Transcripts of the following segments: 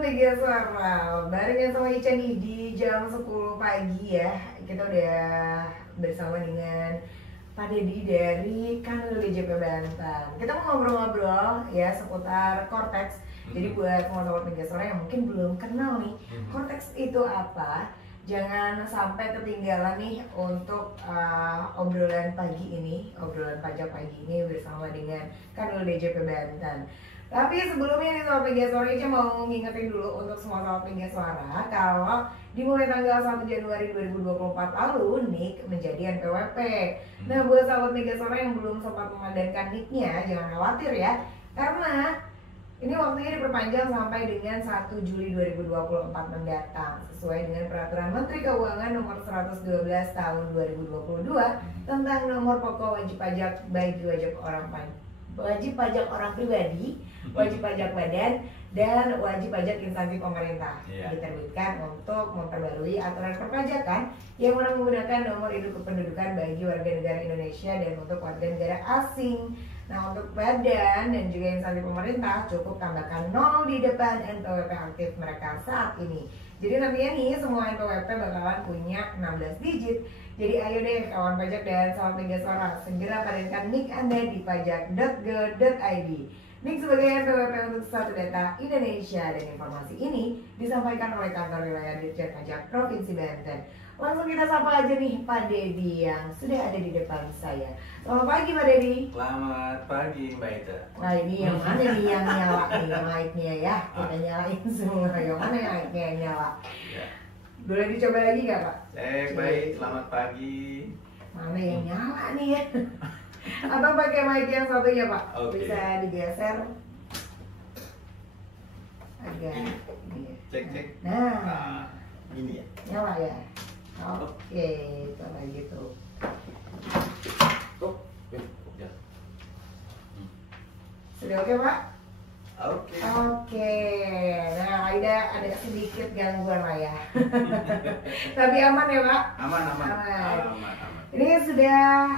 Sobat Mega Suara, barengan sama Ica nih di jam 10 pagi ya. Kita udah bersama dengan Pak Dedi dari Kanwil DJP Banten. Kita mau ngobrol-ngobrol ya seputar Cortex. Jadi buat Sobat Mega Suara yang mungkin belum kenal nih, Cortex itu apa? Jangan sampai ketinggalan nih untuk obrolan pagi ini, obrolan pajak pagi ini bersama dengan Kanwil DJP Banten. Tapi sebelumnya nih Sobat Mega Suara, Ica mau ngingetin dulu untuk semua Sobat Mega Suara kalau dimulai tanggal 1 Januari 2024 lalu NIK menjadi NPWP. Nah buat Sobat Mega Suara yang belum sempat memadankan NIK-nya, jangan khawatir ya, karena ini waktunya diperpanjang sampai dengan 1 Juli 2024 mendatang sesuai dengan Peraturan Menteri Keuangan Nomor 112 Tahun 2022 tentang nomor pokok wajib pajak bagi wajib pajak orang pribadi, wajib pajak badan, dan wajib pajak instansi pemerintah. Diterbitkan untuk memperbarui aturan perpajakan yang mana menggunakan nomor induk kependudukan bagi warga negara Indonesia dan untuk warga negara asing. Nah untuk badan dan juga instansi pemerintah cukup tambahkan 0 di depan NPWP aktif mereka saat ini. Jadi nantinya nih semua NPWP bakalan punya 16 digit. Jadi ayo deh kawan pajak dan Sobat Mega Suara, segera padankan NIK Anda di pajak.go.id. NIK sebagai NPWP untuk satu data Indonesia, dan informasi ini disampaikan oleh Kantor Wilayah Dirjen Pajak Provinsi Banten. Langsung kita sapa aja nih Pak Dedi yang sudah ada di depan saya. Selamat pagi Pak Dedi. Selamat pagi Mbak Ita. Nah ini yang mana nih yang nyala nih mic-nya ya? Kita nyalain semua. Yang mana yang mic-nya yang nyala? Ya. Boleh dicoba lagi nggak Pak? Baik, selamat pagi. Mana yang nyala nih ya? Atau pakai mic yang satunya Pak? Bisa digeser agak ini ya. Cek. Nah, ini ya. nyala ya. Oke, coba gitu. Ya. Sudah oke Pak? Oke. Oke, nah ada sedikit gangguan lah ya. Tapi aman ya Pak? Aman. Ini sudah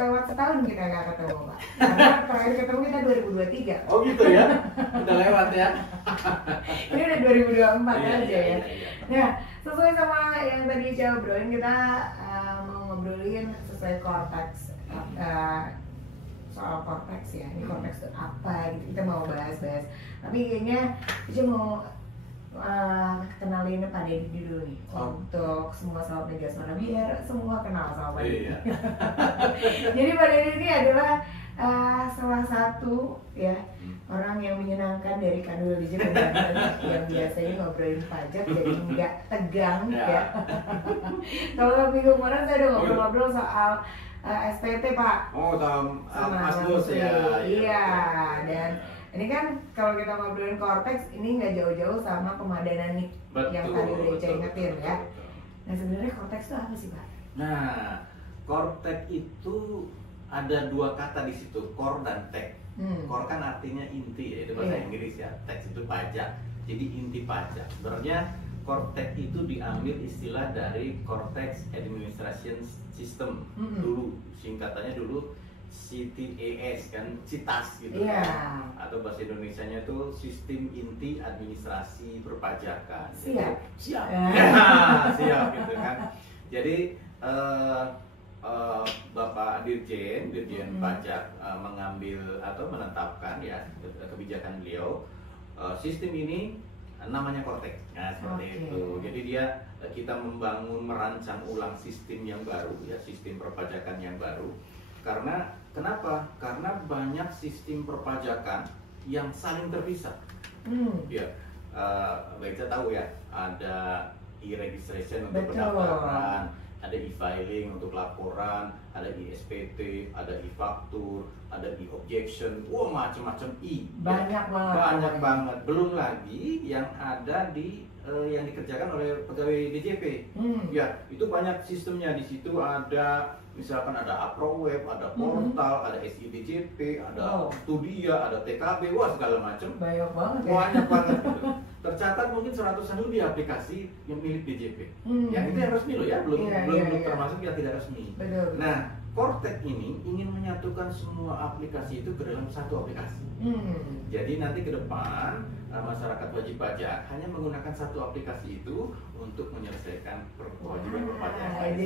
lewat setahun kita nggak ketemu Pak. Karena terakhir ketemu kita 2023. Oh gitu ya? Udah lewat ya? Ini udah 2024 aja ya. Iya. Nah, sesuai sama yang tadi Ica obrolin, kita mau ngobrolin sesuai Cortex. Soal Cortex ya, ini Cortex itu apa gitu, kita mau bahas-bahas. Tapi kayaknya Ica mau kenalin Pak Dedi dulu nih, untuk semua Sobat Mega Suara, biar semua kenal sama Pak Dedi. Jadi Pak Dedi ini adalah salah satu ya orang yang menyenangkan dari Kanwil DJP Banten yang biasanya ngobrolin pajak jadi nggak tegang ya. Kalau minggu kemarin saya udah ngobrol-ngobrol soal SPT Pak. Oh, sama Mas Bos ya. Iya, dan ini kan kalau kita ngobrolin Cortex ini nggak jauh-jauh sama pemadanan NIK yang tadi udah Ica ingetin ya. Nah sebenarnya Cortex itu apa sih Pak? Nah, Cortex itu ada dua kata di situ, core dan tech. Core kan artinya inti ya, itu bahasa Inggris ya. Tech itu pajak, jadi inti pajak. Sebenarnya Cortex itu diambil istilah dari Cortex Administration System dulu, singkatannya dulu CTAS kan, CITAS gitu kan. Atau bahasa Indonesianya itu Sistem Inti Administrasi Perpajakan. Siap. Siap gitu kan. Jadi Bapak Dirjen Pajak mengambil atau menetapkan ya kebijakan beliau, sistem ini namanya Cortex. Nah seperti itu. Jadi kita merancang ulang sistem yang baru ya, sistem perpajakan yang baru. Karena kenapa? Karena banyak sistem perpajakan yang saling terpisah. Ya, kita tahu ya, ada e-registration untuk pendaftaran, ada e-filing untuk laporan, ada e-SPT, ada e-faktur, ada e-objection, macam-macam banyak banget. Belum lagi yang ada di yang dikerjakan oleh pegawai DJP. Ya, itu banyak sistemnya. Di situ ada misalkan ada APROWEB, ada portal, ada SIDJP, ada Studia, ada TKB, segala macam. Banyak banget ya. Banyak banget gitu. Tercatat mungkin 100-an lebih aplikasi yang milik DJP. Yang itu yang resmi loh ya, belum termasuk yang tidak resmi. Betul. Nah, Cortex ini ingin menyatukan semua aplikasi itu ke dalam satu aplikasi. Jadi nanti ke depan masyarakat wajib pajak hanya menggunakan satu aplikasi itu untuk menyelesaikan kewajiban perpajakan. Jadi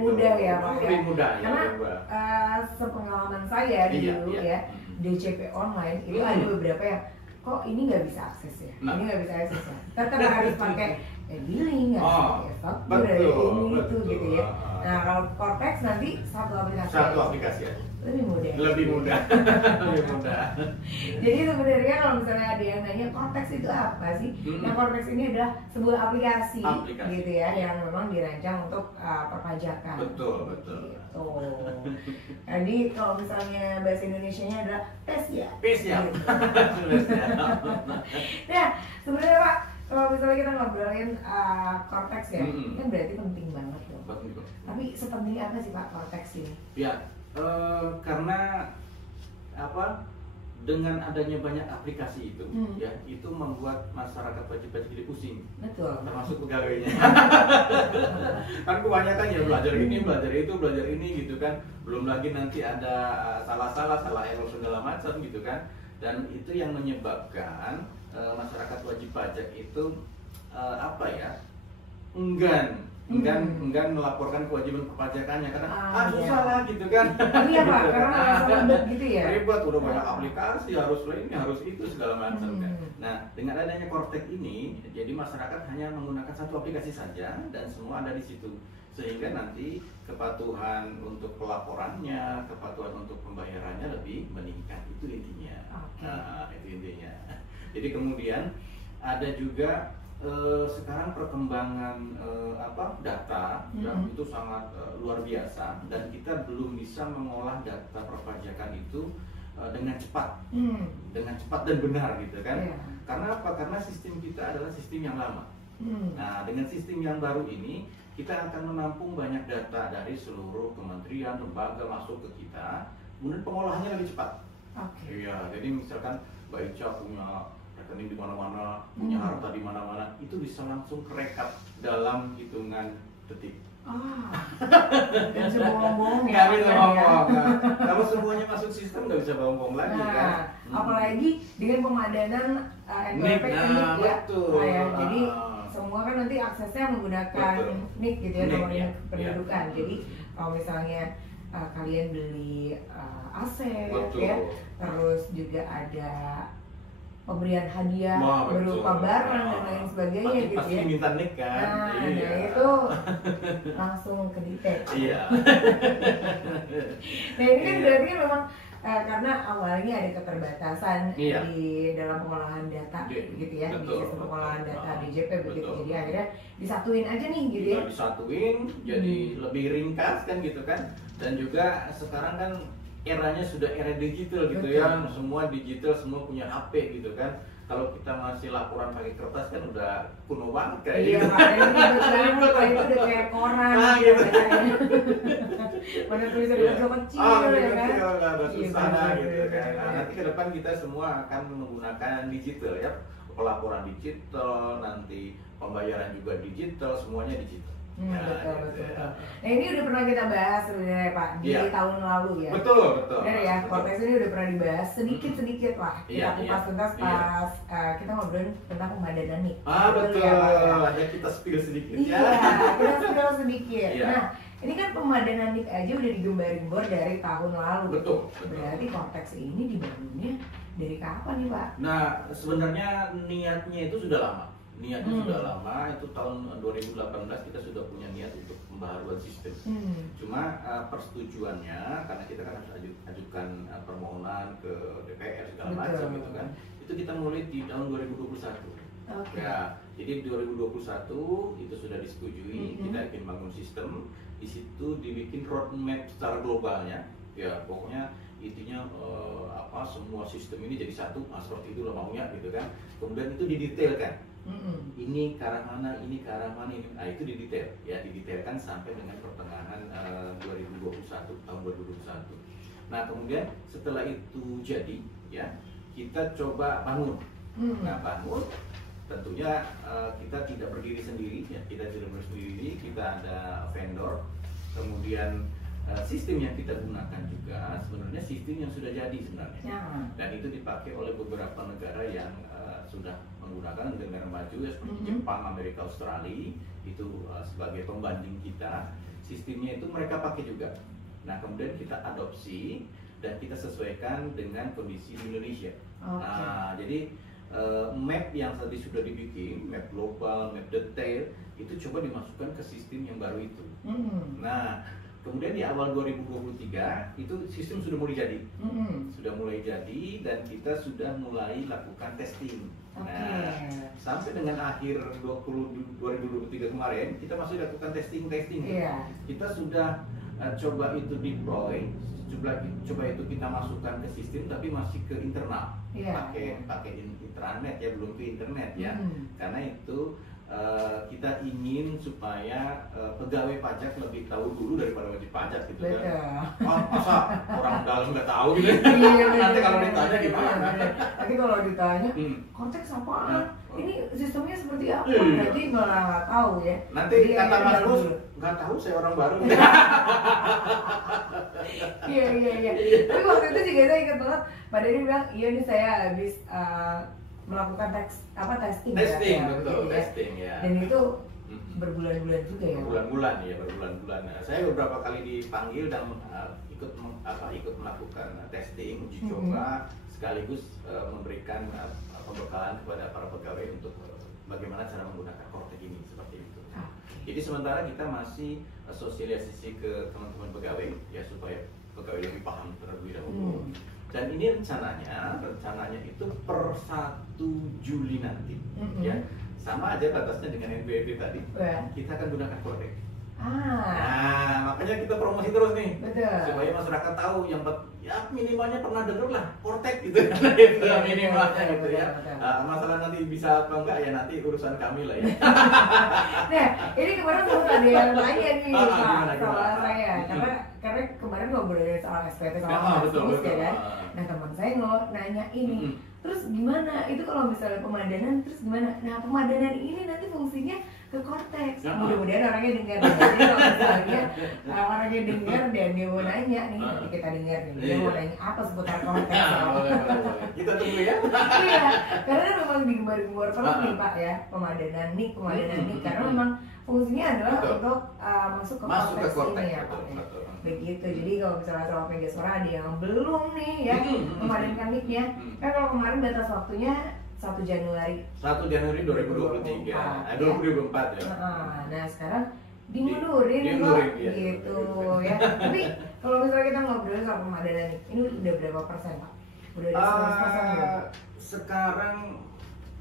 mudah ya Pak ya. Lebih mudah ya. Karena sepengalaman saya dulu ya, DJP online itu ada beberapa yang kok ini nggak bisa akses ya, ini nggak bisa akses ya. Tetap harus pakai billing, nggak pakai faktur dari ini itu gitu ya. Nah kalau Cortex nanti satu aplikasi ya. Lebih mudah. Lebih mudah. Lebih mudah. Jadi sebenarnya kalau misalnya ada yang nanya Cortex itu apa sih? Nah Cortex ini adalah sebuah aplikasi. Gitu ya, yang memang dirancang untuk perpajakan. Betul, betul. Gitu. Jadi kalau misalnya bahasa Indonesianya adalah tes ya. Tes ya. Nah sebenarnya Pak, kalau misalnya kita ngobrolin Cortex ya, kan berarti penting banget loh. Betul. Tapi sepenting apa sih Pak Cortex ini? Ya. Karena apa, dengan adanya banyak aplikasi itu ya, itu membuat masyarakat wajib pajak jadi pusing. Betul. Termasuk pegawainya. Kan kebanyakan ya belajar ini, belajar itu, belajar ini gitu kan. Belum lagi nanti ada salah error segala macam gitu kan. Dan itu yang menyebabkan masyarakat wajib pajak itu apa ya, enggan melaporkan kewajiban perpajakannya karena susah lah gitu kan. Iya Pak, karena merasa ribet gitu ya. Ribet, udah banyak aplikasi, harus ini, harus itu segala macam kan. Nah, dengan adanya Cortex ini, jadi masyarakat hanya menggunakan satu aplikasi saja dan semua ada di situ. Sehingga nanti kepatuhan untuk pelaporannya, kepatuhan untuk pembayarannya lebih meningkat. Itu intinya. Nah, itu intinya. Jadi kemudian ada juga sekarang perkembangan data itu sangat luar biasa dan kita belum bisa mengolah data perpajakan itu dengan cepat dan benar gitu kan. Karena apa? Karena sistem kita adalah sistem yang lama. Nah, dengan sistem yang baru ini kita akan menampung banyak data dari seluruh kementerian, lembaga masuk ke kita, kemudian pengolahannya lebih cepat. Iya, jadi misalkan Mbak Ica punya rekening di mana-mana, punya harta di mana-mana, itu bisa langsung kerekap dalam hitungan detik. Nggak bisa bohong-bohong ya. Nggak bisa bohong. Kalau semuanya masuk sistem nggak bisa bohong-bohong lagi kan. Apalagi dengan pemadanan NPWP ya. Betul. Jadi semua kan nanti aksesnya menggunakan NIK gitu ya, nomor induk kependudukan. Jadi kalau misalnya kalian beli aset ya, terus juga ada pemberian hadiah berupa barang dan lain sebagainya gitu ya. Pasti minta NIK kan. Nah itu langsung ke detek. Iya. Nah ini kan berarti kan memang karena awalnya ada keterbatasan di dalam pengolahan data gitu ya, di sistem pengolahan data DJP begitu. Jadi akhirnya disatuin aja nih gitu ya. Disatuin jadi lebih ringkas kan gitu kan. Dan juga sekarang kan eranya sudah era digital gitu ya, semua digital, semua punya HP gitu kan. Kalau kita masih laporan pakai kertas kan udah kuno banget kayak gitu. Iya, ribet banget, itu udah kayak koran gitu. Mana tulisan kecil ya kan. Agak susah gitu kan. Nah, nanti ke depan kita semua akan menggunakan digital ya. Pelaporan digital, nanti pembayaran juga digital, semuanya digital. Betul. Nah ini udah pernah kita bahas sebenarnya Pak di tahun lalu ya. Betul. Benar ya, Cortex ini udah pernah dibahas sedikit lah. Kita kupas tuntas pas kita ngobrolin tentang pemadanan nih. Betul. Ya, ada kita spill sedikit ya. Iya, kita spill sedikit. Nah, ini kan pemadanan NIK aja udah digembar-gembor dari tahun lalu. Betul. Berarti Cortex ini dibangunnya dari kapan nih Pak? Nah, sebenarnya niatnya itu sudah lama. Sudah lama, itu tahun 2018 kita sudah punya niat untuk pembaharuan sistem. Cuma persetujuannya, karena kita kan harus ajukan permohonan ke DPR segala macam gitu kan. Itu kita mulai di tahun 2021. Ya, jadi 2021 itu sudah disetujui, kita ingin bangun sistem. Di situ dibikin roadmap secara globalnya. Ya, pokoknya intinya semua sistem ini jadi satu, seperti itu lo maunya gitu kan. Kemudian itu didetailkan. Ini ke arah mana, ini ke arah mana, ini. Nah, itu didetail, ya didetailkan sampai dengan pertengahan 2021, tahun 2021. Nah, kemudian setelah itu jadi, ya kita coba bangun. Nah, bangun tentunya kita tidak berdiri sendiri, ya kita tidak berdiri sendiri, kita ada vendor. Kemudian sistem yang kita gunakan juga sebenarnya sistem yang sudah jadi sebenarnya. Ya. Dan itu dipakai oleh beberapa negara yang sudah menggunakan, negara maju ya, seperti Jepang, Amerika, Australia itu sebagai pembanding kita. Sistemnya itu mereka pakai juga. Nah kemudian kita adopsi dan kita sesuaikan dengan kondisi di Indonesia. Nah jadi map yang tadi sudah dibikin, map global, map detail, itu coba dimasukkan ke sistem yang baru itu. Nah kemudian di awal 2023 itu sistem sudah mulai jadi, sudah mulai jadi dan kita sudah mulai lakukan testing. Nah sampai dengan akhir 2023 kemarin kita masih lakukan testing. Kita sudah coba itu deploy, coba itu kita masukkan ke sistem tapi masih ke internal, pakai intranet ya, belum ke internet ya, karena itu kita ingin supaya pegawai pajak lebih tahu dulu daripada wajib pajak gitu kan. Masa orang dalam nggak tahu gitu. Nanti kalau ditanya gimana? Nanti kalau ditanya, konteks apaan? Ini sistemnya seperti apa? Berarti malah nggak tahu ya. Nanti kata Mas Mus, nggak tahu saya orang baru. Iya. Tapi waktu itu juga saya ingat banget, Pak Denny bilang, iya nih saya habis melakukan testing ya, betul, testing ya. Dan itu berbulan-bulan juga ya. Berbulan-bulan. Nah, saya beberapa kali dipanggil dan ikut melakukan testing, uji coba, sekaligus memberikan pembekalan kepada para pegawai untuk bagaimana cara menggunakan Kortek ini seperti itu. Jadi sementara kita masih sosialisasi ke teman-teman pegawai ya supaya pegawai lebih paham terlebih dahulu. Dan ini rencananya itu per 1 Juli nanti, ya sama aja batasnya dengan NPWP tadi. Kita akan gunakan Kortek. Nah makanya kita promosi terus nih, supaya masyarakat tahu yang ya minimalnya pernah denger lah Kortek gitu, itu minimalnya gitu ya. Masalah nanti bisa atau enggak ya nanti urusan kami lah ya. Nah ini kemarin sempat ada yang nanya nih Pak sama saya, karena kemarin ngobrolin soal SPT sama Mas Mus ya kan. Nah teman saya nanya ini, terus gimana itu kalau misalnya pemadanan terus gimana? Nah pemadanan ini nanti fungsinya ke Kortek. Mudah-mudahan orangnya dengar. Jadi kalau misalnya orangnya dengar dan dia mau nanya nih, nanti kita dengar nih. Dia mau nanya apa seputar Kortek. Kita tunggu ya. Iya, karena memang digembar-gembar terus nih Pak ya, pemadanan nih, karena memang fungsinya adalah untuk masuk ke Kortek ini ya Pak. Begitu, jadi kalau misalnya soal Pegaswara ada yang belum nih ya memadankan nicknya, kan kalau kemarin batas waktunya 1 Januari 2023, 2024 ya. Nah sekarang dimundurin kok gitu ya. Tapi kalau misalnya kita ngobrol soal pemadanan ini udah berapa persen Pak? Udah ada 100% belum? Sekarang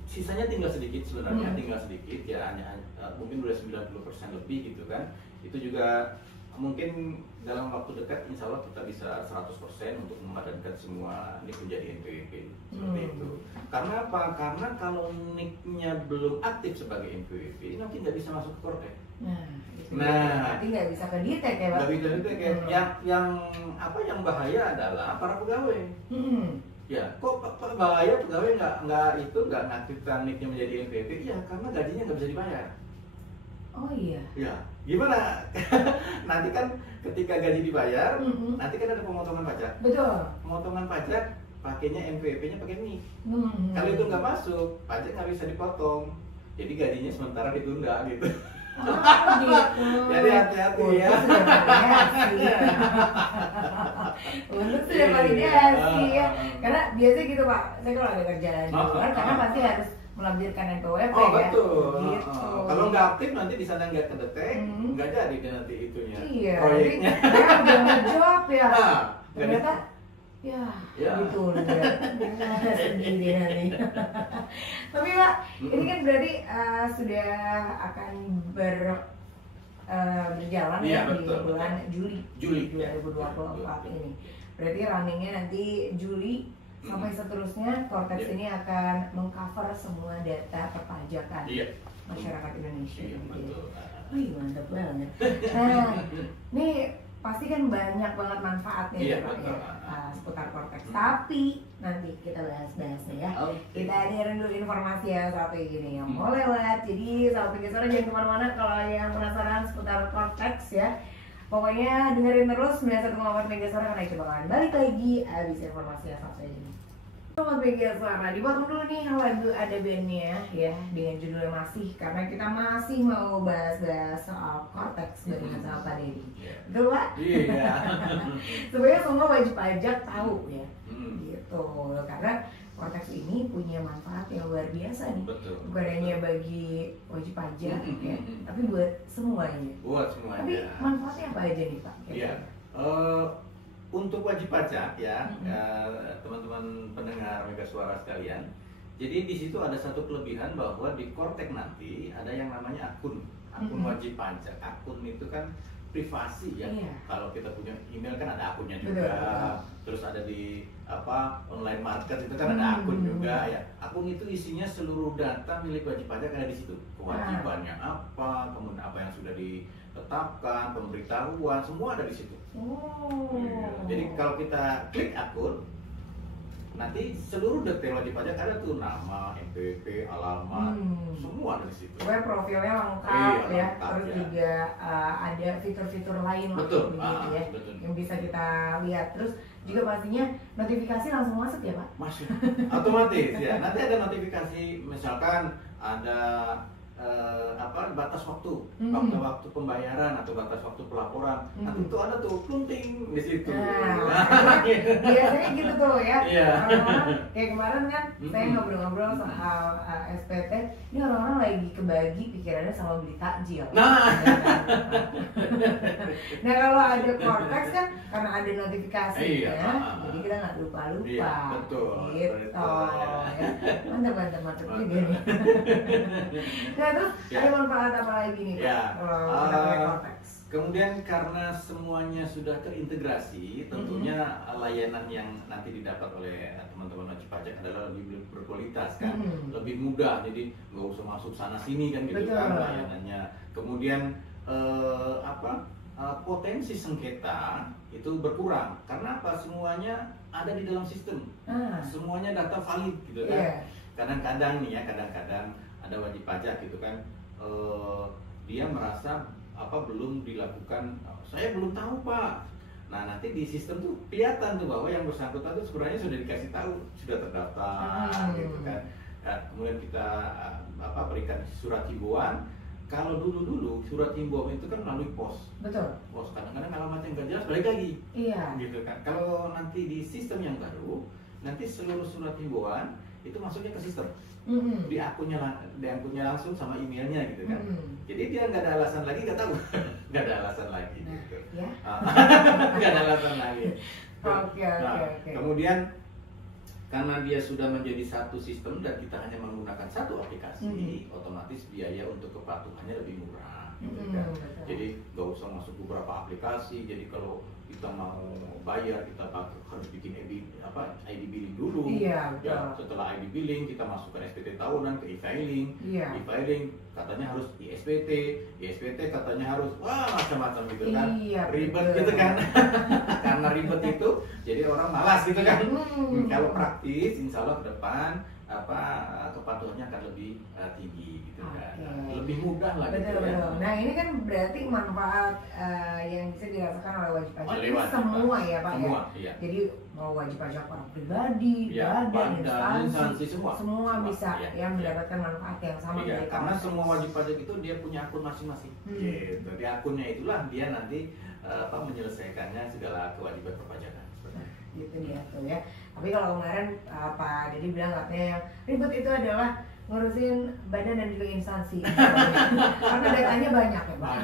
sisanya tinggal sedikit sebenarnya, tinggal sedikit ya, hanya mungkin udah 90% lebih gitu kan. Itu juga mungkin dalam waktu dekat insya Allah kita bisa 100% untuk memadankan semua NIK menjadi NPWP seperti itu. Karena apa? Karena kalau NIK-nya belum aktif sebagai NPWP nanti nggak bisa masuk ke Kortek. Nanti nggak bisa ke Ditek ya Pak? Nggak bisa ke Ditek. Yang bahaya adalah para pegawai. Ya, kok bahaya pegawai nggak ngaktifkan NIK-nya menjadi NPWP? Ya karena gajinya nggak bisa dibayar. Oh iya. Ya, gimana? Nanti kan ketika gaji dibayar, nanti kan ada pemotongan pajak. Betul. Pemotongan pajak pakainya NPWP-nya pakai NIK. Kalau itu nggak masuk, pajak nggak bisa dipotong. Jadi gajinya sementara ditunda gitu. Gitu. Jadi hati-hati ya. Untuk sudah validasi ya. Karena biasanya gitu Pak, saya kalau ada kerjaan di luar, karena pasti harus melampirkan NPWP ya. Betul. Gitu. Kalau nggak aktif nanti di sana nggak kedetek, nggak jadi nanti itunya. Iya. Proyeknya. Saya udah ngejob ya. Ternyata ya. Gitu ya. Sendiri nanti. Tapi Pak, ini kan berarti sudah akan berjalan ya di bulan Juli 2024 ini. Berarti runningnya nanti Juli sampai seterusnya. Kortek ini akan mengcover semua data perpajakan masyarakat Indonesia. Wih mantap banget. Nah, nih pasti kan banyak banget manfaatnya Pak ya seputar Kortek. Tapi nanti kita bahas-bahasnya ya. Kita hadirin dulu informasi ya satu gini yang mau lewat. Jadi sahabat Pegaswara jangan kemana-mana kalau yang penasaran seputar Kortek ya. Pokoknya dengerin terus 91,4 Mega Suara karena coba kalian balik lagi abis informasi yang satu ini. Sobat Mega Suara, dipotong dulu nih lagu ada bandnya ya dengan judulnya Masih, karena kita masih mau bahas-bahas soal Cortex dengan sama Pak Deddy. Betul Pak? Iya. Sebenarnya semua wajib pajak tahu ya, gitu. Karena Cortex ini punya manfaat yang luar biasa nih. Betul. Bukan hanya bagi wajib pajak ya, tapi buat semuanya. Buat semuanya. Tapi manfaatnya apa aja nih Pak? Iya. Untuk wajib pajak ya, teman-teman pendengar Mega Suara sekalian. Jadi di situ ada satu kelebihan bahwa di Cortex nanti ada yang namanya akun wajib pajak. Akun itu kan privasi ya. Iya. Kalau kita punya email kan ada akunnya juga. Betul. Terus ada di online market itu kan ada akun juga ya. Akun itu isinya seluruh data milik wajib pajak ada di situ. Kewajibannya apa, kemudian apa yang sudah ditetapkan, pemberitahuan, semua ada di situ. Jadi kalau kita klik akun, nanti seluruh detail wajib pajak ada tuh, nama, NPWP, alamat, semua ada di situ. Pokoknya profilnya lengkap ya, lengkap, terus ya. juga ada fitur-fitur lain lah Betul, begitu ya, betul. yang bisa kita lihat. Terus juga pastinya notifikasi langsung masuk ya Pak? Masuk, otomatis ya. Nanti ada notifikasi, misalkan ada batas waktu, waktu pembayaran atau batas waktu pelaporan. Nanti itu ada tuh plunting di situ. Nah, biasanya gitu tuh ya. Iya. Orang-orang kayak kemarin kan saya ngobrol-ngobrol soal SPT, ini orang-orang lagi kebagi pikirannya sama beli takjil. Nah kalau ada Cortex kan karena ada notifikasinya, jadi kita nggak lupa-lupa. Iya, betul. Gitu. Ya. Mantap juga nih. Nah terus ada manfaat apa lagi nih Pak kalau kita pakai Cortex? Kemudian karena semuanya sudah terintegrasi, tentunya layanan yang nanti didapat oleh teman-teman wajib pajak adalah lebih berkualitas kan, lebih mudah. Jadi nggak usah masuk sana sini kan gitu. Betul. Kan layanannya. Kemudian potensi sengketa itu berkurang karena apa? Semuanya ada di dalam sistem, semuanya data valid gitu kan. Kadang-kadang nih ya, kadang-kadang ada wajib pajak gitu kan, dia merasa belum dilakukan, saya belum tahu Pak. Nah nanti di sistem tuh kelihatan tuh bahwa yang bersangkutan tuh sebenarnya sudah dikasih tahu, sudah terdaftar gitu kan. Nah, kemudian kita berikan surat himbauan. Kalau dulu surat himbauan itu kan melalui pos. Betul. Pos kadang-kadang alamatnya nggak jelas balik lagi. Iya. Gitu kan. Kalau nanti di sistem yang baru, nanti seluruh surat himbauan itu masuknya ke sistem. Di akunnya langsung sama emailnya gitu kan. Jadi dia nggak ada alasan lagi, nggak tahu. Nggak ada alasan lagi gitu. Ya. Nggak ada alasan lagi. Oke. Kemudian karena dia sudah menjadi satu sistem dan kita hanya menggunakan satu aplikasi, otomatis biaya untuk kepatuhannya lebih murah. Gitu kan. Jadi nggak usah masuk beberapa aplikasi. Jadi kalau kita mau bayar kita harus bikin ID billing dulu. Iya, betul. Ya, setelah ID billing kita masukkan SPT tahunan ke e-filing. Iya. E-filing katanya harus ISPT, ISPT katanya harus macam-macam gitu kan. Iya, ribet betul. Gitu kan. Karena ribet itu jadi orang malas gitu kan. Kalau praktis insya Allah ke depan kepatuhannya akan lebih tinggi gitu kan. Lebih mudah lah gitu ya. Nah ini kan berarti manfaat yang bisa dirasakan oleh wajib pajak itu semua ya Pak semua, ya. Iya. Jadi mau wajib pajak orang pribadi, badan, instansi semua bisa mendapatkan manfaat yang sama dari karena semua wajib pajak itu dia punya akun masing-masing. Gitu. Di akunnya itulah dia nanti menyelesaikannya segala kewajiban perpajakan. Gitu dia tuh ya. Tapi kalau kemarin Pak Deddy bilang katanya yang ribet itu adalah ngurusin badan dan juga instansi. Karena datanya banyak ya Pak.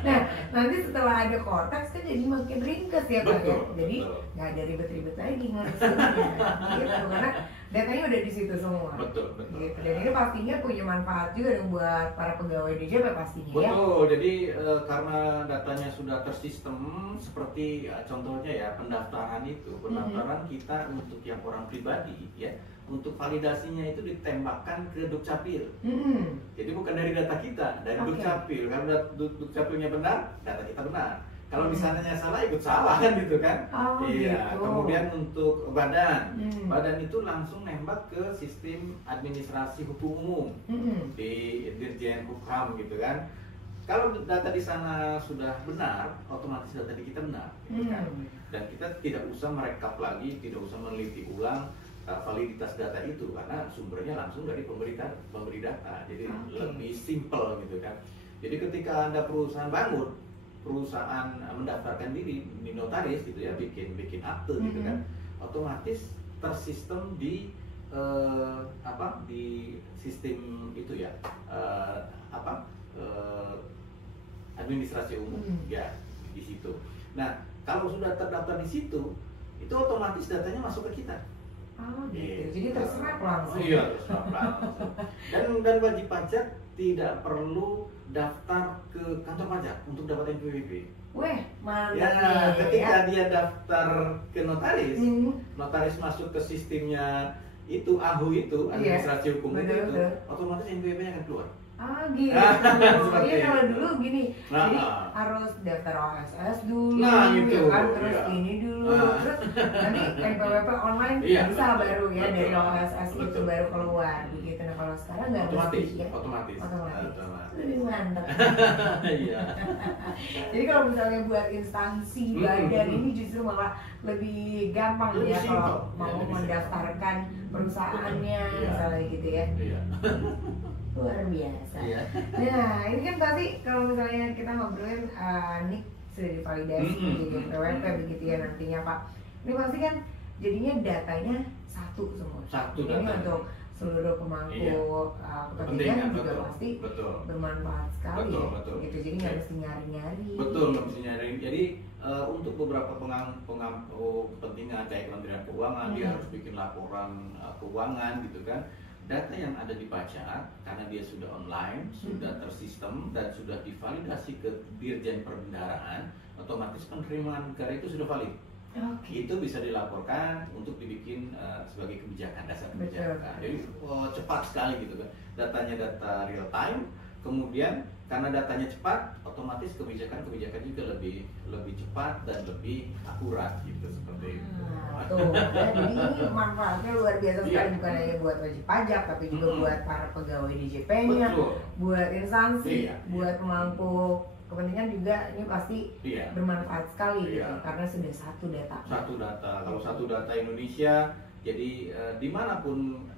Nah nanti setelah ada Cortex kan jadi makin ringkes ya Pak ya. Jadi nggak ada ribet-ribet lagi ngurusinnya. Gitu. Karena datanya udah di situ semua. Betul. Gitu. Dan ini pastinya punya manfaat juga dong buat para pegawai DJP pastinya ya. Betul. Jadi karena datanya sudah tersistem seperti contohnya ya pendaftaran itu, pendaftaran kita untuk yang orang pribadi ya. Untuk validasinya itu ditembakkan ke Dukcapil. Jadi bukan dari data kita, dari Dukcapil. Kalau Dukcapilnya benar, data kita benar. Kalau di sananya salah, ikut salah kan gitu kan? Iya. Gitu. Kemudian untuk badan, badan itu langsung nembak ke sistem administrasi hukum umum di Dirjen Hukum gitu kan. Kalau data di sana sudah benar, otomatis data di kita benar, gitu kan? Dan kita tidak usah merekap lagi, tidak usah meneliti ulang validitas data itu karena sumbernya langsung dari pemberi data. Jadi lebih simple gitu kan. Jadi ketika Anda perusahaan bangun, perusahaan mendaftarkan diri di notaris gitu ya, bikin akte gitu kan, otomatis tersistem di di sistem itu ya, administrasi umum ya di situ. Nah, kalau sudah terdaftar di situ, itu otomatis datanya masuk ke kita. Oh gitu. Jadi terserap langsung. Iya, terserap langsung. Dan wajib pajak tidak perlu daftar ke kantor pajak untuk dapat NPWP. Weh, mantap ya, nih, ketika dia daftar ke notaris, notaris masuk ke sistemnya itu AHU itu, administrasi hukum itu, otomatis NPWP-nya akan keluar. Ah gitu. Iya kalau dulu gini, jadi harus daftar OSS dulu, gitu, ya kan, terus ini dulu, terus nanti NPWP online bisa baru ya dari OSS itu baru keluar begitu. Nah kalau sekarang nggak otomatis, ya? Otomatis. Lebih mantap. Iya. Jadi kalau misalnya buat instansi badan ini justru malah lebih gampang lebih ya simple. Kalau mau mendaftarkan perusahaannya misalnya gitu ya. Iya. Luar biasa. Iya. Nah, ini kan pasti kalau misalnya kita ngobrolin NIK sudah divalidasi jadi NPWP begitu ya nantinya Pak. Ini pasti kan jadinya datanya satu semua. Satu ini data. untuk seluruh pemangku kepentingan juga pasti bermanfaat sekali betul. Gitu. Jadi nggak mesti nyari-nyari. Betul, nggak mesti nyari. Jadi untuk beberapa pengampu kepentingan kayak Kementerian Keuangan dia harus bikin laporan keuangan gitu kan. Data yang ada di pajak karena dia sudah online, sudah tersistem dan sudah divalidasi ke Dirjen Perbendaharaan, otomatis penerimaan negara itu sudah valid. Itu bisa dilaporkan untuk dibikin sebagai kebijakan, dasar kebijakan. Jadi cepat sekali gitu kan. Datanya data real time, kemudian karena datanya cepat, otomatis kebijakan juga lebih cepat dan lebih akurat gitu seperti itu. Tuh, ya, jadi ini manfaatnya luar biasa sekali bukan hanya buat wajib pajak tapi juga buat para pegawai DJP-nya, buat instansi, buat pemangku kepentingan juga ini pasti bermanfaat sekali gitu karena sudah satu data. Satu data. Kalau satu data Indonesia, jadi dimanapun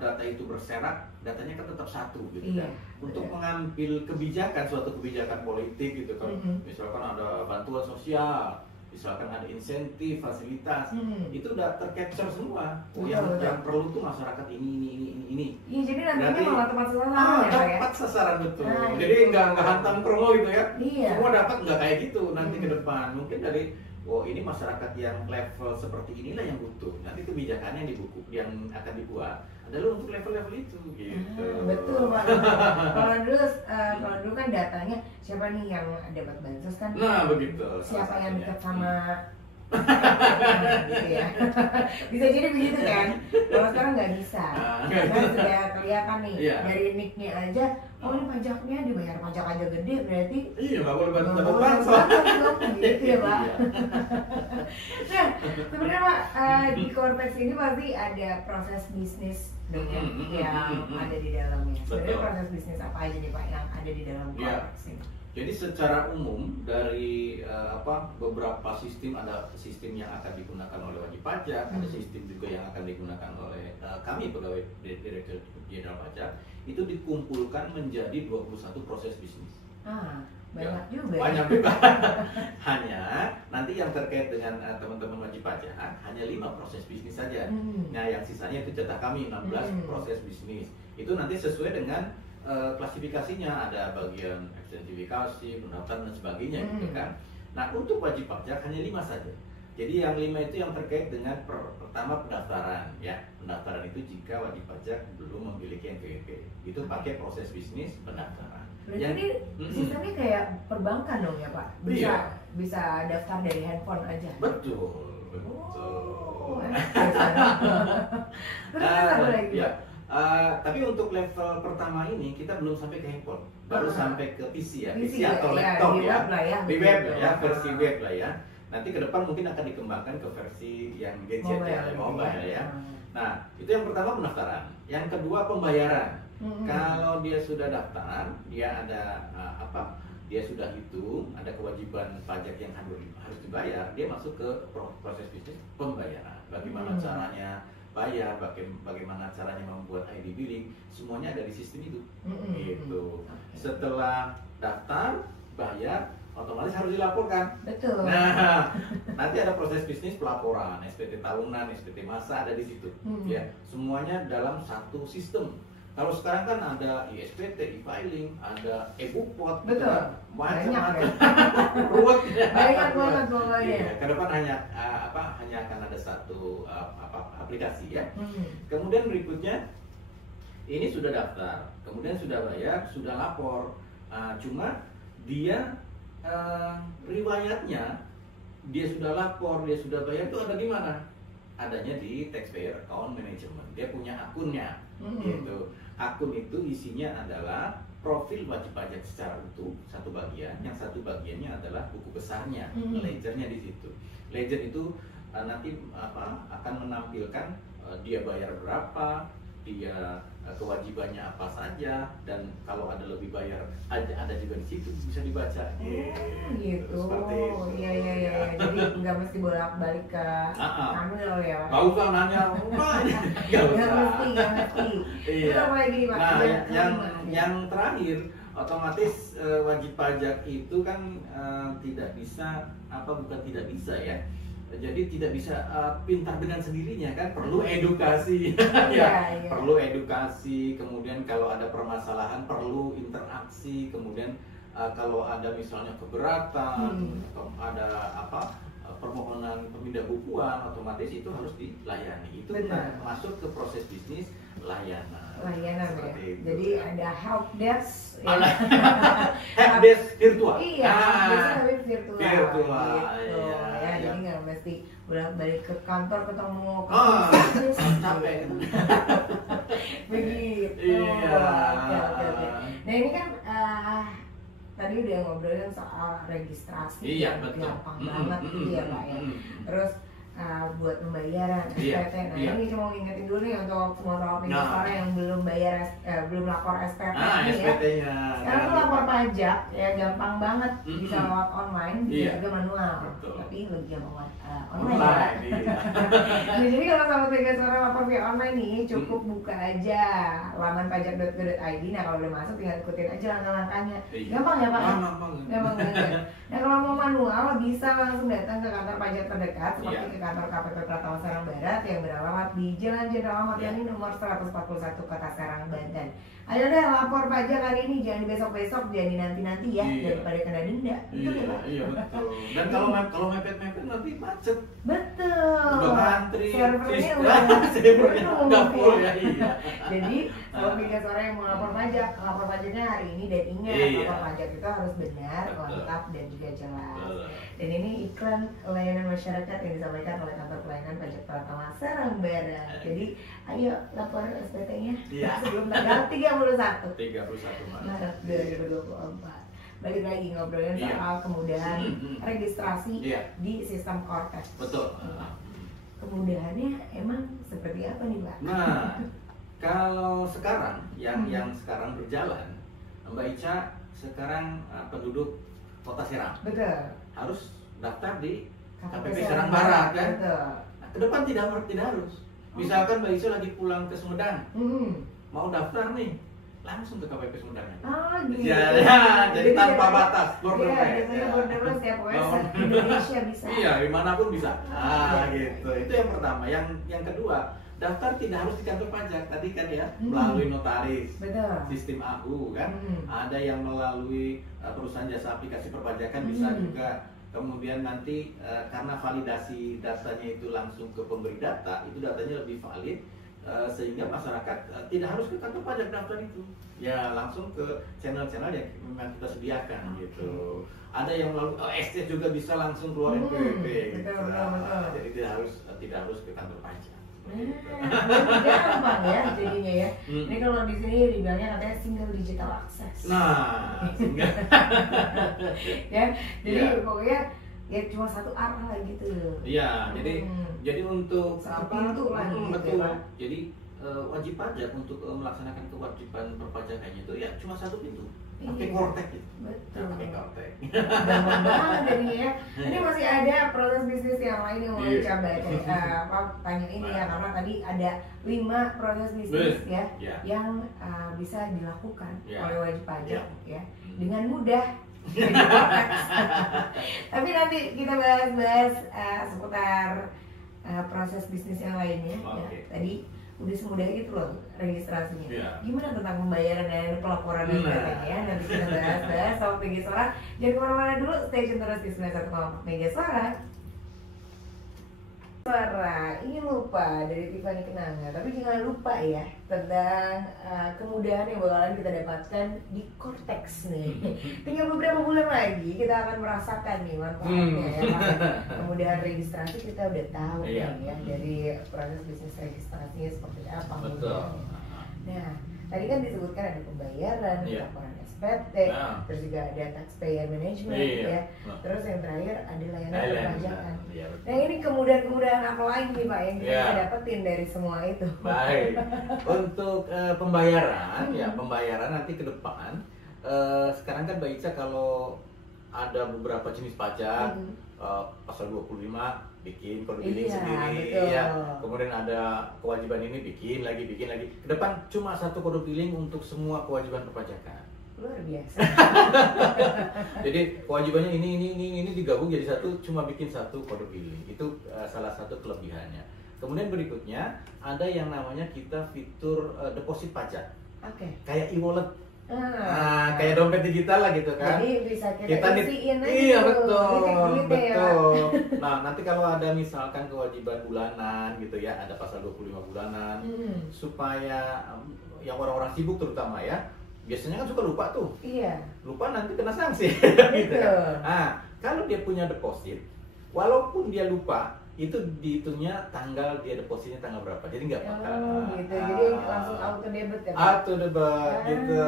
data itu berserak, datanya kan tetap satu gitu kan. Untuk mengambil kebijakan, suatu kebijakan politik gitu kan, misalkan ada bantuan sosial, misalkan ada insentif, fasilitas, itu udah tercapture semua. Yang perlu tuh masyarakat ini. Iya, jadi nantinya malah tepat sasaran ya, Pak ya. Tepat sasaran betul. Jadi nggak hantam kromo gitu ya. Semua dapat nggak kayak gitu nanti ke depan. Mungkin dari ini masyarakat yang level seperti inilah yang butuh. Nanti kebijakannya yang akan dibuat adalah untuk level-level itu gitu. Betul Pak. Kalau dulu kan datanya siapa nih yang dapat bansos kan? Nah begitu. Siapa yang dekat sama gitu ya. Bisa jadi begitu kan? Kalau sekarang nggak bisa. Karena sudah kelihatan nih dari nicknya aja. Oh ini pajaknya dibayar pajak aja gede berarti. Iya nggak boleh dapat bansos. Gitu ya Pak. Nah sebenarnya Pak di Cortex ini pasti ada proses bisnis dengan yang ada di dalamnya. Sebenarnya proses bisnis apa aja nih Pak yang ada di dalam Cortex ini? Jadi secara umum dari beberapa sistem, ada sistem yang akan digunakan oleh wajib pajak, ada sistem juga yang akan digunakan oleh kami pegawai Direktur Jenderal Pajak, itu dikumpulkan menjadi 21 proses bisnis. Banyak juga. Banyak juga. Hanya nanti yang terkait dengan teman-teman wajib pajak hanya 5 proses bisnis saja. Nah, yang sisanya itu jatah kami 16 proses bisnis. Itu nanti sesuai dengan klasifikasinya, ada bagian ekstensifikasi, pendaftaran dan sebagainya gitu kan. Nah, untuk wajib pajak hanya 5 saja. Jadi yang 5 itu yang terkait dengan pertama pendaftaran ya. Pendaftaran itu jika wajib pajak belum memiliki NPWP. Itu pakai proses bisnis pendaftaran. Berarti ini sistemnya kayak perbankan dong ya Pak? Bisa daftar dari handphone aja? Betul. Terus apa lagi? Tapi untuk level pertama ini kita belum sampai ke handphone, baru sampai ke PC ya, PC atau ya, laptop di ya, web lah ya, di web ya, versi web lah ya. Nanti ke depan mungkin akan dikembangkan ke versi yang gadget mobile ya. Nah itu yang pertama pendaftaran, yang kedua pembayaran. Kalau dia sudah daftar, dia ada dia sudah hitung, ada kewajiban pajak yang harus dibayar, dia masuk ke proses bisnis pembayaran. Bagaimana caranya bayar, bagaimana caranya membuat ID billing, semuanya ada di sistem itu. Gitu. Setelah daftar, bayar, otomatis harus dilaporkan. Betul. Nah, nanti ada proses bisnis pelaporan, SPT tahunan, SPT masa ada di situ. Ya, semuanya dalam satu sistem. Kalau sekarang kan ada ISPT, e-filing, ada e-bookpot, betul, macam-macam, ruwet ya. Banyak banget pokoknya. Iya, ke depan hanya akan ada satu aplikasi ya. Kemudian berikutnya, ini sudah daftar, kemudian sudah bayar, sudah lapor. Cuma dia riwayatnya, dia sudah lapor, dia sudah bayar itu ada di mana? Adanya di Taxpayer Account Management. Dia punya akunnya, gitu. Akun itu isinya adalah profil wajib pajak secara utuh satu bagian, yang satu bagiannya adalah buku besarnya, ledgernya di situ. Ledger itu nanti akan menampilkan dia bayar berapa, dia kewajibannya apa saja, dan kalau ada lebih bayar ada juga di situ bisa dibaca. Gitu. Seperti itu. Iya. Jadi nggak mesti bolak-balik ke Amil ya. Nggak usah nanya, nggak mesti. Iya. Nah, yang terakhir, otomatis wajib pajak itu kan tidak bisa bukan tidak bisa ya. Jadi tidak bisa pintar dengan sendirinya kan, perlu edukasi. Ya, perlu edukasi. Kemudian kalau ada permasalahan perlu interaksi. Kemudian kalau ada misalnya keberatan, ada permohonan pemindah bukuan, otomatis itu harus dilayani. Itu masuk ke proses bisnis layanan ya. Jadi ada help desk. Help desk virtual. Iya, biasanya virtual. Gitu. Iya. Jadi nggak mesti bolak-balik ke kantor ketemu capek. Begitu. Iya. Nah ini kan tadi udah ngobrolin soal registrasi. Iya, betul. Gampang banget gitu ya Pak ya. Terus buat pembayaran SPT. Nah ini cuma ngingetin dulu nih untuk semua soal investor yang belum bayar belum lapor SPT SPT-nya. Sekarang tuh lapor pajak ya gampang banget, bisa lewat online, bisa juga manual. Tapi lebih gampang online ya. Nah, jadi kalau sahabat investor lapor via online nih cukup buka aja laman pajak.go.id. Nah kalau udah masuk tinggal ikutin aja langkah-langkahnya. Gampang ya Pak? Gampang banget. Nah kalau mau manual bisa langsung datang ke kantor pajak terdekat seperti ke kantor KPP Pratama Serang Barat yang beralamat di Jalan Jenderal Ahmad Yani nomor 141 Kota Serang, Banten. Ayo deh lapor pajak hari ini, jangan besok-besok, jangan dinanti-nanti ya, daripada kena denda. Iya betul. Dan kalau mepet-mepet nanti macet. Betul. Udah ngantri. Servernya udah full ya. Iya. Jadi kalau tiga sore yang mau lapor pajaknya hari ini, dan ingat lapor pajak itu harus benar, lengkap dan juga jelas. Dan ini iklan layanan masyarakat yang disampaikan oleh kantor pelayanan pajak Pratama Serang Barat. Jadi ayo lapor SPT-nya sebelum tanggal 31 Maret 2024. Balik lagi ngobrolin soal kemudahan registrasi di sistem Cortex. Betul. Kemudahannya emang seperti apa nih Pak? Nah, kalau sekarang yang sekarang berjalan, Mbak Ica sekarang penduduk Kota Serang. Betul. Harus daftar di KPP Serang Barat kan? Betul. Nah, ke depan tidak harus. Misalkan Mbak Ica lagi pulang ke Sumedang, mau daftar nih, langsung ke KPP Sumedang. Gitu. Jadi tanpa batas, borderless. Iya, borderless ya, Indonesia bisa. Iya, dimanapun bisa. Gitu. Itu yang pertama. Yang kedua, daftar tidak harus di kantor pajak tadi kan ya, melalui notaris. Betul. Sistem AU kan. Ada yang melalui perusahaan jasa aplikasi perpajakan bisa juga. Kemudian nanti karena validasi datanya itu langsung ke pemberi data, itu datanya lebih valid, sehingga masyarakat tidak harus ke kantor pajak daftar itu, ya langsung ke channel-channel yang memang kita sediakan gitu. Ada yang melalui SC juga bisa langsung keluar NPWP. Betul. Jadi tidak harus ke kantor pajak. Gampang ya jadinya ya. Ini kalau di sini dibilangnya katanya single digital access. Nah, jadi pokoknya ya cuma satu arah lah gitu. Iya, jadi untuk satu pintu lah gitu. betul. Jadi wajib pajak untuk melaksanakan kewajiban perpajakannya itu ya cuma satu pintu, pakai Iya. kortek gitu. Betul. Nah, pakai kortek. Gampang banget ini ya. Ini masih ada proses bisnis yang lain yang mau Iya. coba tanya ini ya, karena tadi ada 5 proses bisnis ya Ya. yang bisa dilakukan Ya. oleh wajib pajak ya Hmm. dengan mudah. Tapi nanti kita bahas-bahas seputar proses bisnis yang lainnya ya. Oke. Tadi udah semudah itu loh registrasinya. Iya. Gimana tentang pembayaran dan pelaporan dan Nah. sebagainya ya? Nanti kita bahas sama Mega Suara. Jangan kemana-mana dulu, stay tune terus di 91,4 Mega Suara. Suara, ini lupa dari Tiffany Kenanga, tapi jangan lupa ya tentang kemudahan yang bakalan kita dapatkan di Cortex nih. Tinggal beberapa bulan lagi kita akan merasakan nih manfaatnya ya. Kemudahan registrasi kita udah tahu Iya. kan ya dari proses bisnis registrasinya seperti apa. Betul. Nah, tadi kan disebutkan ada pembayaran, Iya. laporan SPT, Nah. terus juga ada taxpayer management Iya. ya. Nah. Terus yang terakhir ada layanan Thailand. perpajakan. Iya, betul. Nah, ini kemudahan-kemudahan apa lagi nih Pak yang kita Iya. bisa dapetin dari semua itu? Baik. Untuk pembayaran ya, pembayaran nanti ke depan. Sekarang kan Mbak Ica kalau ada beberapa jenis pajak, pasal 25 bikin kode billing Iya, sendiri betul. ya. Kemudian ada kewajiban ini bikin lagi. Ke depan cuma satu kode billing untuk semua kewajiban perpajakan. Luar biasa. Jadi kewajibannya ini digabung jadi satu, cuma bikin satu kode billing. Itu salah satu kelebihannya. Kemudian berikutnya ada yang namanya kita fitur deposit pajak. Oke. Kayak e-wallet. Nah, kayak dompet digital lah gitu kan. Jadi bisa kita isiin aja iya tuh, betul, duit-duitnya ya, Pak. betul. Nah, nanti kalau ada misalkan kewajiban bulanan gitu ya, ada pasal 25 bulanan, supaya yang orang-orang sibuk terutama ya, biasanya kan suka lupa tuh. Iya. Lupa nanti kena sanksi gitu Betul. kan. Nah, kalau dia punya deposit, walaupun dia lupa, itu dihitungnya tanggal dia depositnya tanggal berapa. Jadi nggak bakal. Oh gitu. Jadi langsung auto debit ya, Pak? Auto debit gitu.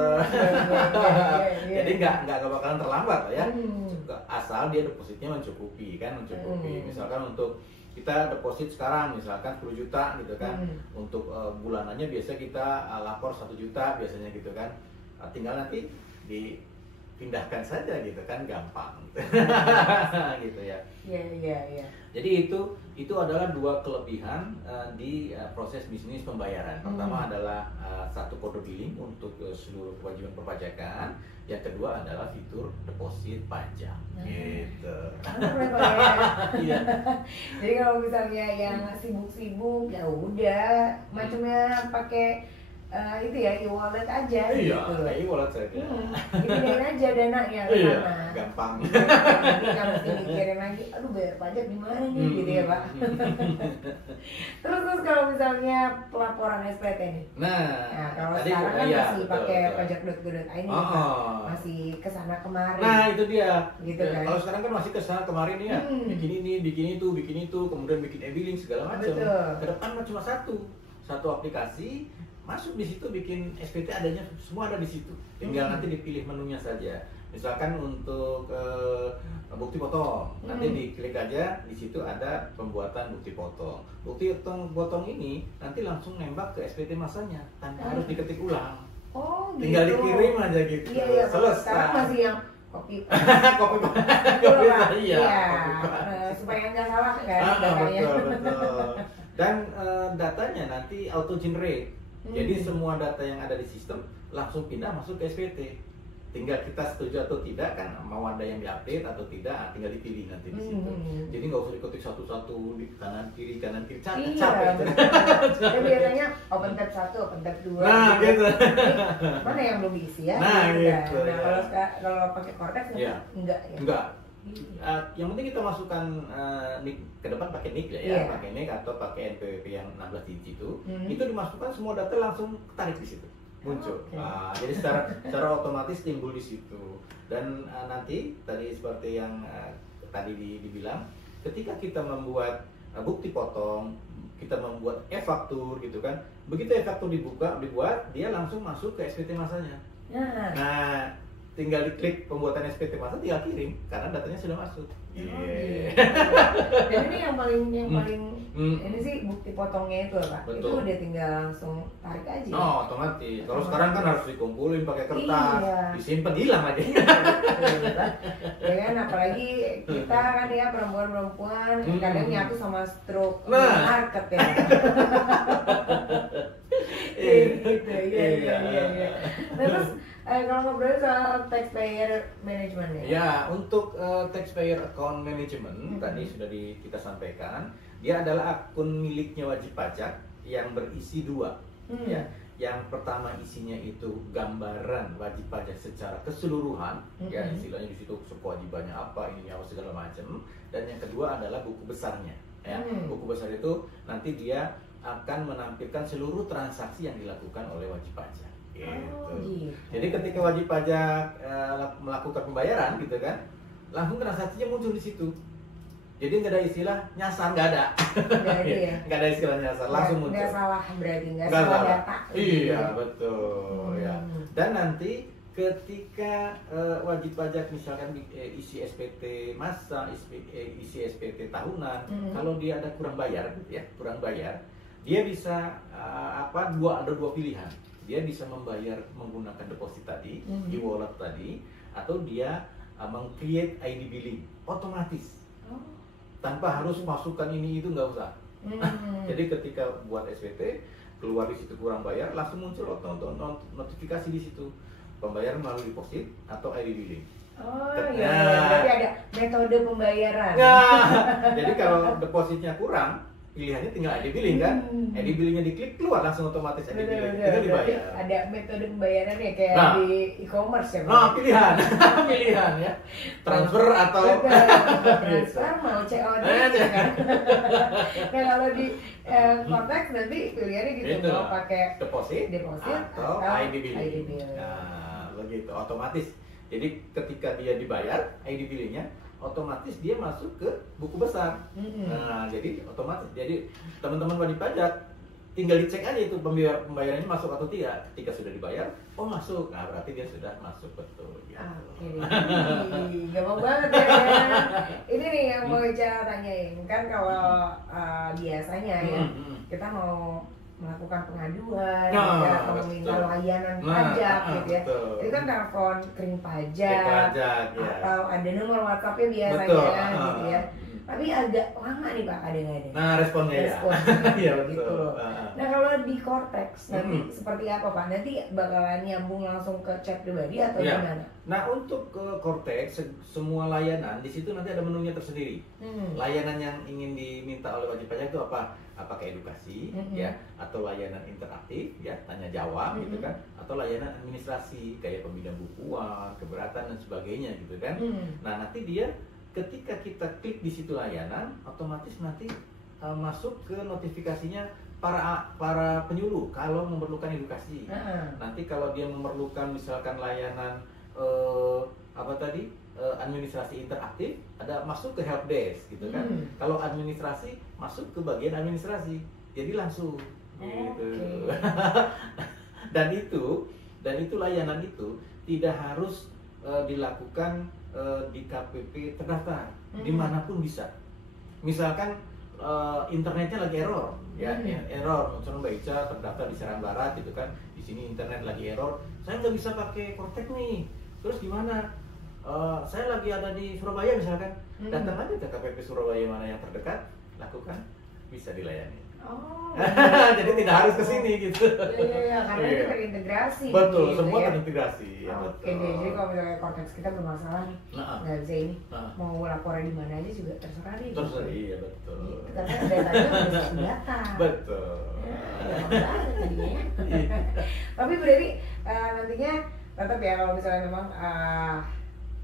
Iya. Jadi nggak bakalan terlambat ya. Hmm. Asal dia depositnya mencukupi kan, mencukupi. Hmm. Misalkan untuk kita deposit sekarang misalkan 10 juta gitu kan. Untuk bulanannya biasa kita lapor 1 juta biasanya gitu kan. Tinggal nanti dipindahkan saja gitu kan, gampang gitu ya. Iya. Jadi itu adalah dua kelebihan di proses bisnis pembayaran. Pertama adalah satu kode billing untuk seluruh kewajiban perpajakan. Yang kedua adalah fitur deposit pajak. Gitu. Iya. Jadi kalau misalnya yang sibuk-sibuk ya udah macamnya pakai itu ya e-wallet aja Iya, gitu. kayak e-wallet saja. Dipindahin aja dananya ke Iya, sana. gampang. Nanti nggak mesti mikirin lagi, aduh bayar pajak di mana nih gitu ya Pak. Terus kalau misalnya pelaporan SPT nih. Nah, Kalau tadi sekarang kan iya, masih betul, pakai betul. pajak.go.id nih, Oh, Pak. oh. Masih kesana kemari. Nah itu dia. Gitu kan. Kalau sekarang kan masih kesana kemarin ya, bikin ini, bikin itu, kemudian bikin e-billing segala macam. Betul. Ke depan mah cuma satu aplikasi, masuk di situ bikin SPT adanya semua ada di situ. Tinggal nanti dipilih menunya saja. Misalkan untuk bukti potong, nanti diklik aja di situ ada pembuatan bukti potong. Bukti potong ini nanti langsung nembak ke SPT masanya tanpa harus diketik ulang. Oh, gitu. Tinggal dikirim aja gitu. Iya, kalau Selesai. sekarang masih yang copy Kopi Betul, Pak. iya. Supaya nggak salah kan Ah, datanya. betul. Dan datanya nanti auto generate. Jadi semua data yang ada di sistem langsung pindah masuk ke SPT. Tinggal kita setuju atau tidak kan, mau ada yang diupdate atau tidak, tinggal dipilih nanti di situ. Jadi nggak usah diketik satu-satu di kanan kiri capek. Iya, betul. Biasanya open tab 1, open tab 2. Nah, gitu. Mana yang belum diisi ya? Nah, gitu, Nah, ya. kalau pakai Cortex Iya. enggak ya? Enggak. Yang penting kita masukkan nick ke depan pakai nick ya, Iya. pakai nick atau pakai NPWP yang 16 digit itu dimasukkan semua data langsung tarik di situ muncul. Oke. Jadi secara otomatis timbul di situ. Dan nanti tadi seperti yang tadi dibilang, ketika kita membuat bukti potong, kita membuat e-faktur gitu kan, begitu e-faktur dibuat, dia langsung masuk ke SPT masanya. Nah, tinggal diklik pembuatan SPT masa, tinggal kirim karena datanya sudah masuk. Dan ini yang paling Ini sih bukti potongnya itu Pak. Betul. Itu udah tinggal langsung tarik aja. Oh, otomatis. Kalau sekarang kan harus dikumpulin pakai kertas, Iya. disimpan hilang aja. Iya, betul, Pak. Ya kan, apalagi kita kan ya perempuan-perempuan kadang nyatu sama stroke market ya. Gitu, iya. Terus kalau ngobrol soal taxpayer management ya. Ya, untuk taxpayer account management tadi sudah kita sampaikan, dia adalah akun miliknya wajib pajak yang berisi dua. Ya, yang pertama isinya itu gambaran wajib pajak secara keseluruhan, ya istilahnya di situ kewajibannya apa, ini apa segala macam. Dan yang kedua adalah buku besarnya. Ya, buku besar itu nanti dia akan menampilkan seluruh transaksi yang dilakukan oleh wajib pajak. Gitu. Jadi ketika wajib pajak melakukan pembayaran, gitu kan, langsung transaksinya muncul di situ. Jadi nggak ada istilah nyasar, nggak ada. Nggak ada istilah nyasar, langsung muncul. Nggak salah berarti, nggak salah data. Iya betul. Ya. Dan nanti ketika wajib pajak misalkan isi SPT masa, isi SPT tahunan, kalau dia ada kurang bayar, ya kurang bayar, dia bisa ada dua pilihan. Dia bisa membayar menggunakan deposit tadi, e-wallet tadi, atau dia meng-create ID billing otomatis. Tanpa harus masukkan ini itu, nggak usah. Jadi ketika buat SPT keluar di situ kurang bayar, langsung muncul notifikasi di situ pembayaran melalui deposit atau ID billing. Oh iya, berarti ada metode pembayaran. Jadi kalau depositnya kurang, pilihannya tinggal ID billing kan, ID billingnya diklik keluar langsung otomatis ID billing itu dibayar. Ada metode pembayaran ya kayak di e-commerce ya. Pilihan ya, transfer atau transfer mau COD kan. Nah kalau di konteks nanti pilihannya gitu, mau pakai deposit atau ID billing. Nah begitu otomatis. Jadi ketika dia dibayar ID billingnya, otomatis dia masuk ke buku besar. Nah, jadi otomatis. Jadi teman-teman wajib pajak tinggal dicek aja itu pembayarannya masuk atau tidak. Ketika sudah dibayar, oh masuk. Nah, berarti dia sudah masuk betul. Gitu. Gampang banget ya. Ini nih yang mau Ica tanyain. Kan kalau biasanya ya kita mau melakukan pengaduan atau meminta layanan pajak gitu ya. Itu kan telepon kering pajak atau ada nomor WhatsApp-nya biasanya gitu ya. Tapi agak lama nih Pak kadang-kadang. Nah responnya ya. Iya betul. Gitu loh. Nah kalau di Cortex nanti seperti apa Pak? Nanti bakalan nyambung langsung ke chat pribadi atau gimana? Nah untuk ke Cortex semua layanan di situ nanti ada menunya tersendiri. Layanan yang ingin diminta oleh wajib pajak itu apa? Apakah edukasi ya, atau layanan interaktif ya, tanya jawab gitu kan, atau layanan administrasi kayak pembinaan bukuan, keberatan dan sebagainya gitu kan. Nah nanti dia ketika kita klik di situ layanan, otomatis nanti masuk ke notifikasinya para penyuluh kalau memerlukan edukasi. Nanti kalau dia memerlukan misalkan layanan administrasi interaktif, ada masuk ke help desk gitu kan. Kalau administrasi masuk ke bagian administrasi, jadi langsung gitu. dan itu layanan itu tidak harus dilakukan di KPP terdaftar, dimanapun bisa. Misalkan internetnya lagi error, error, misalnya Mbak Ica terdaftar di Serang Barat gitu kan, di sini internet lagi error, saya nggak bisa pakai Cortex nih, terus gimana? Saya lagi ada di Surabaya misalkan, datang aja ke KPP Surabaya mana yang terdekat, lakukan, bisa dilayani. Jadi tidak harus ke sini gitu. Iya, karena ini terintegrasi. Betul, gitu, semua ya? terintegrasi. Oke, jadi kalau misalnya Cortex kita bermasalah nih, nggak bisa ini, mau laporan di mana aja juga terserah nih. Terserah, iya betul. Gitu, karena datanya udah data. Betul. Tapi berarti nantinya tetap ya kalau misalnya memang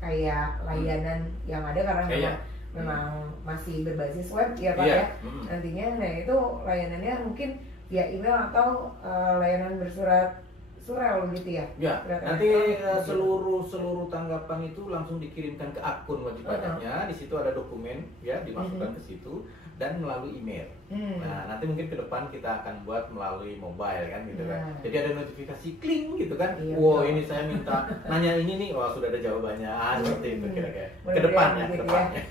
kayak layanan yang ada karena memang masih berbasis web ya Pak ya. Nantinya nah itu layanannya mungkin via email atau layanan bersurat surel gitu ya. Ya, nanti seluruh tanggapan itu langsung dikirimkan ke akun wajib pajaknya. Di situ ada dokumen ya, dimasukkan ke situ. dan melalui email. Nah, nanti mungkin ke depan kita akan buat melalui mobile kan gitu kan. Jadi ada notifikasi kling gitu kan. Iya, Wow, betul. ini saya minta nanya ini nih, wah sudah ada jawabannya. Seperti itu kira-kira. Ke depannya, ke depannya.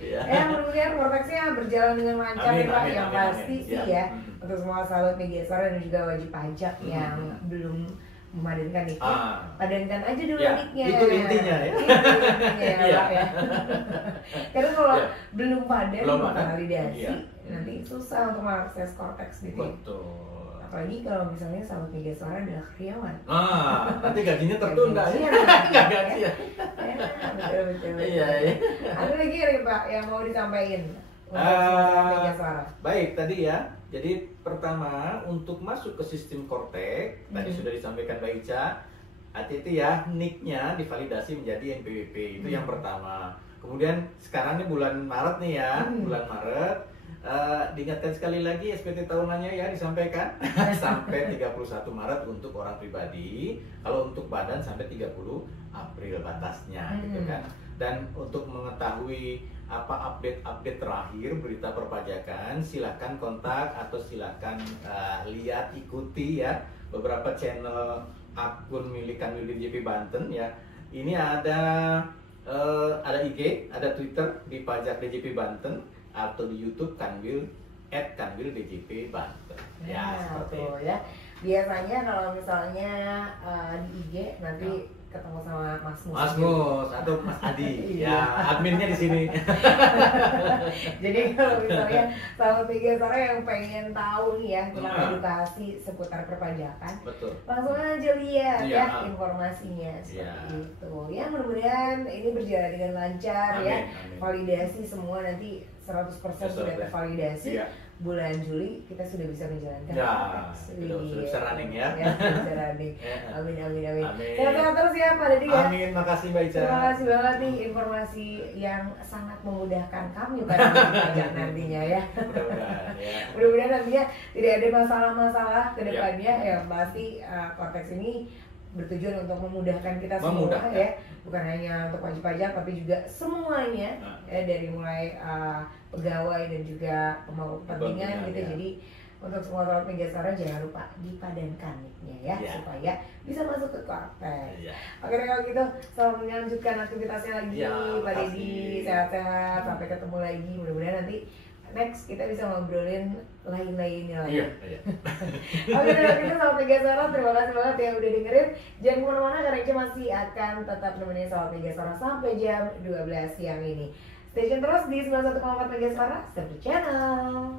Ya, mudah-mudahan Vortexnya berjalan dengan lancar Amin, ya Pak. amin, Yang amin, pasti amin. sih Siap. ya, untuk semua sahabat media suara dan juga wajib pajak yang belum memadankan nik, padankan aja dulu Ya, niknya. itu intinya ya. Itu intinya ya Iya. Pak ya. Karena kalau Iya. belum padan, Belum belum padan. validasi, Iya. nanti susah untuk mengakses Vortex gitu. Betul. Apalagi kalau misalnya sahabat media suara adalah karyawan. Nanti gajinya tertunda ya. Gajian, Nggak gajian. Betul. Iya, iya. Ada lagi nih Pak yang mau disampaikan untuk sahabat media suara? Baik, tadi ya. Jadi pertama untuk masuk ke sistem Kortek, tadi sudah disampaikan Mbak Ica, hati-hati ya, nicknya divalidasi menjadi NPWP, itu yang pertama. Kemudian sekarang ini bulan Maret nih ya, bulan Maret, diingatkan sekali lagi SPT tahunannya ya disampaikan sampai 31 Maret untuk orang pribadi, kalau untuk badan sampai 30 April batasnya gitu kan. Dan untuk mengetahui apa update terakhir berita perpajakan, silakan kontak atau silakan lihat ikuti ya beberapa channel akun milik Kanwil DJP Banten ya. Ini ada IG, ada Twitter di Pajak DJP Banten atau di YouTube Kanwil @kanwildjp Banten. Ya, seperti itu. Ya. Biasanya kalau misalnya di IG nanti ketemu sama Mas Mus. Mas Mus atau Mas Adi. Ya, adminnya di sini. Jadi kalau misalnya sahabat media suara yang pengen tahu nih ya tentang edukasi seputar perpajakan, Betul. langsung aja lihat Iya. ya informasinya seperti Iya. itu. Ya mudah-mudahan ini berjalan dengan lancar ya. Amin. Validasi semua nanti 100% sudah tervalidasi. Iya. Bulan Juli kita sudah bisa menjalankan Ya, Vortex. sudah bisa running ya. Sudah bisa running. Ya. Amin. Amin. Sehat-sehat terus ya Pak Dedi ya. Amin, makasih Mbak Ica. Terima kasih banget nih informasi yang sangat memudahkan kami pada pajak nantinya ya. Mudah-mudahan ya. Mudah-mudahan nantinya tidak ada masalah-masalah ke depannya ya. Pasti Vortex ini bertujuan untuk memudahkan kita semua ya, bukan hanya untuk wajib pajak tapi juga semuanya ya, dari mulai pegawai dan juga pemangku kepentingan gitu. Ya. Jadi untuk semua sahabat media suara jangan lupa dipadankan nicknya ya, supaya bisa masuk ke Vortex. Oke deh kalau gitu, selamat melanjutkan aktivitasnya lagi Pak Dedi, sehat-sehat, sampai ketemu lagi. Mudah-mudahan nanti next kita bisa ngobrolin lain-lainnya lagi. Iya. Oke, kalau gitu sahabat media suara, terima kasih banget yang udah dengerin. Jangan kemana-mana karena kita masih akan tetap nemenin sahabat media suara sampai jam 12 siang ini. Stay tune terus di 91,4 Media Suara, Satu Channel.